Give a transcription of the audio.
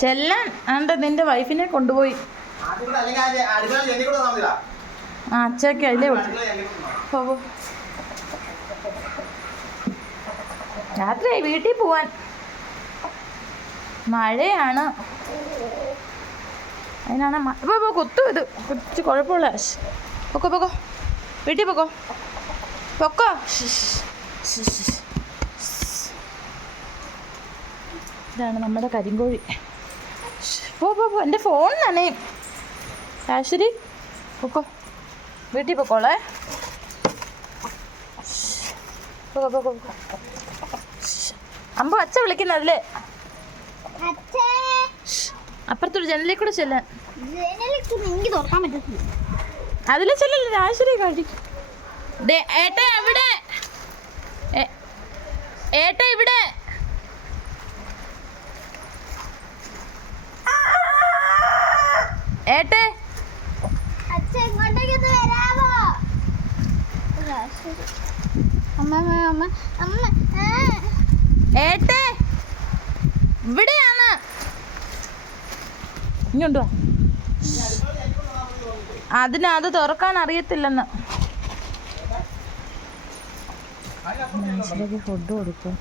ചെല്ലാൻ ആണ്ട് നിന്റെ വൈഫിനെ കൊണ്ടുപോയി. ആ അച്ഛക്ക് അതിലേ വിളിച്ചു. രാത്രിയായി വീട്ടിൽ പോവാൻ. മഴയാണ്. അതിനാണ് പോ, കുത്തു ഇത്. കുറച്ച് കുഴപ്പമില്ല. പൊക്കോ പൊക്കോ. വീട്ടിൽ പൊക്കോ. പൊക്കോ. ഇതാണ് നമ്മുടെ കരിങ്കോഴി. പോ പോ പോ. എന്റെ ഫോൺ നനയും ശരി പൊക്കോ. വീട്ടിൽ പൊക്കോളേ. അമ്പ അച്ഛ വിളിക്കുന്നതിൽ അച്ഛേ. അപ്പുറത്തൊരു ജനലിൽ കൂടെ ചെല്ലാൻ എനിക്ക് തുറക്കാൻ പറ്റത്തില്ല. അതിലെ ചെല്ലല്ലേ രാശ്വരി കാട്ടി ഏട്ടാ ഏട്ട ഏട്ടാ ഇവിടെ. ആ. ഏട്ടേ? ഇവിടെയാണ്. ഇങ്ങോട്ട് വാ. അതിന് അത് തുറക്കാൻ അറിയത്തില്ലെന്ന്. ഫുഡ് കൊടുക്കും.